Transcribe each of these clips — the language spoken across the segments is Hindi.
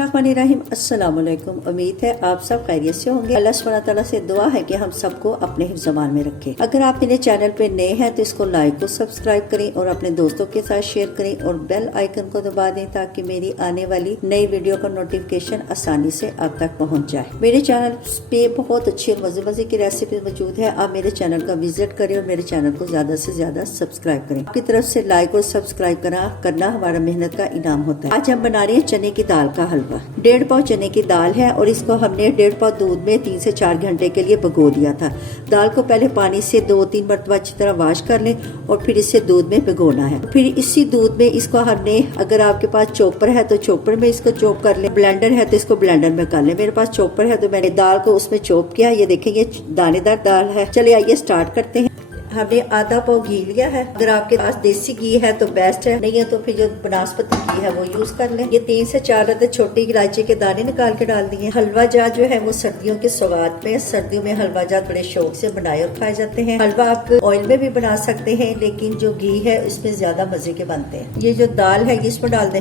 बिस्मिल्लाहिर्रहमानिर्रहीम। अस्सलाम वालेकुम। उम्मीद है आप सब खैरियत से होंगे। अल्लाह सुब्हानहू तआला से दुआ है कि हम सबको अपने हिफ्ज़ ज़मान में रखे। अगर आप मेरे चैनल पे नए हैं तो इसको लाइक और सब्सक्राइब करें और अपने दोस्तों के साथ शेयर करें और बेल आइकन को दबा दें ताकि मेरी आने वाली नई वीडियो का नोटिफिकेशन आसानी से आप तक पहुँच जाए। मेरे चैनल पे बहुत अच्छी और मजे मजे की रेसिपी मौजूद है। आप मेरे चैनल का विजिट करें और मेरे चैनल को ज्यादा से ज्यादा सब्सक्राइब करें। आपकी तरफ से लाइक और सब्सक्राइब करना हमारा मेहनत का इनाम होता है। आज हम बना रहे हैं चने की दाल का हलवा। 1.5 पाव चने की दाल है और इसको हमने 1.5 पाव दूध में 3 से 4 घंटे के लिए भिगो दिया था। दाल को पहले पानी से 2-3 मरतबा अच्छी तरह वॉश कर लें और फिर इसे दूध में भिगोना है। फिर इसी दूध में इसको हमने, अगर आपके पास चॉपर है तो चॉपर में इसको चॉप कर लें, ब्लेंडर है तो इसको ब्लेंडर में कर लें। मेरे पास चॉपर है तो मैंने दाल को उसमें चॉप किया। ये देखेंगे दानेदार दाल है। चलिए आइए स्टार्ट करते हैं। हमने आधा पाव घी लिया है। अगर आपके पास देसी घी है तो बेस्ट है, नहीं है तो फिर जो बनास्पति घी है वो यूज कर लें। ये 3 से 4 अदद छोटी इलायची के दाने निकाल के डाल दिए। हलवा जात जो है वो सर्दियों के सौगात में, सर्दियों में हलवा जात बड़े शौक से बनाए और खाए जाते हैं। हलवा आप ऑयल में भी बना सकते हैं, लेकिन जो घी है इसमें ज्यादा मजे के बनते हैं। ये जो दाल है इसमें डाल दें।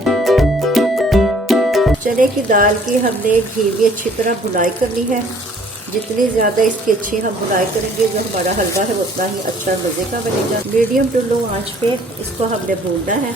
चने की दाल की हमने घी में अच्छी तरह भुनाई करनी है। जितनी ज्यादा इसकी अच्छी हम बुनाई करेंगे जो हमारा हलवा है उतना ही अच्छा मजे का बनेगा। मीडियम टू लो आंच पे इसको हमने भूनना है।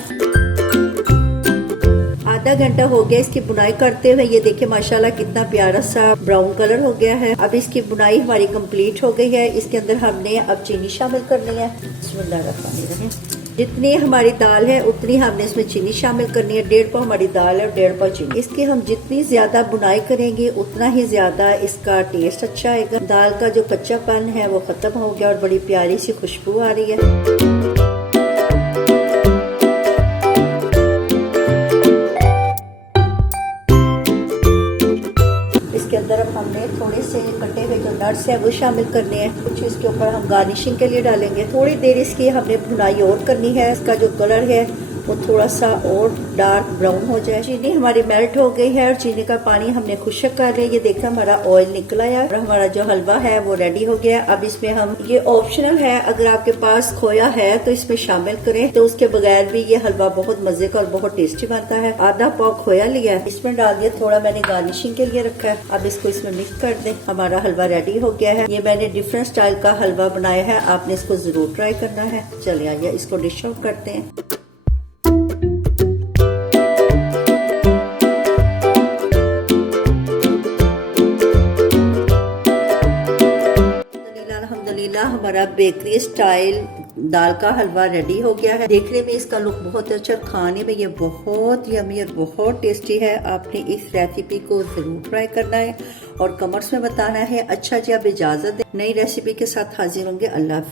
आधा घंटा हो गया इसकी बुनाई करते हुए। ये देखिए माशाल्लाह कितना प्यारा सा ब्राउन कलर हो गया है। अब इसकी बुनाई हमारी कंप्लीट हो गई है। इसके अंदर हमने अब चीनी शामिल करनी है। बिस्मिल्लाहिर्रहमानिर्रहीम। जितनी हमारी दाल है उतनी हमने इसमें चीनी शामिल करनी है। 1.5 पाव हमारी दाल है और 1.5 पाव चीनी। इसकी हम जितनी ज्यादा बुनाई करेंगे उतना ही ज्यादा इसका टेस्ट अच्छा आएगा। दाल का जो कच्चापन है वो खत्म हो गया और बड़ी प्यारी सी खुशबू आ रही है। इसके अंदर अब हमने थोड़े से कटे हुए जो नट्स है वो शामिल करने हैं। कुछ इसके ऊपर हम गार्निशिंग के लिए डालेंगे। थोड़ी देर इसकी हमने भुनाई और करनी है। इसका जो कलर है वो थोड़ा सा और डार्क ब्राउन हो जाए। चीनी हमारी मेल्ट हो गई है और चीनी का पानी हमने खुश्क कर लिया। ये देखा हमारा ऑयल निकला है और हमारा जो हलवा है वो रेडी हो गया। अब इसमें हम, ये ऑप्शनल है, अगर आपके पास खोया है तो इसमें शामिल करें, तो उसके बगैर भी ये हलवा बहुत मजे का और बहुत टेस्टी बनता है। आधा पाव खोया लिया है, इसमें डाल दिया। थोड़ा मैंने गार्निशिंग के लिए रखा है। अब इसको इसमें मिक्स कर दें। हमारा हलवा रेडी हो गया है। ये मैंने डिफरेंट स्टाइल का हलवा बनाया है, आपने इसको जरूर ट्राई करना है। चलिए आइए इसको डिश आउट करते हैं। अल्हम्दुलिल्लाह हमारा बेकरी स्टाइल दाल का हलवा रेडी हो गया है। देखने में इसका लुक बहुत अच्छा, खाने में ये बहुत यमी और बहुत टेस्टी है। आपने इस रेसिपी को जरूर ट्राई करना है और कमेंट्स में बताना है। अच्छा जी, अब इजाजत दें। नई रेसिपी के साथ हाजिर होंगे। अल्लाह।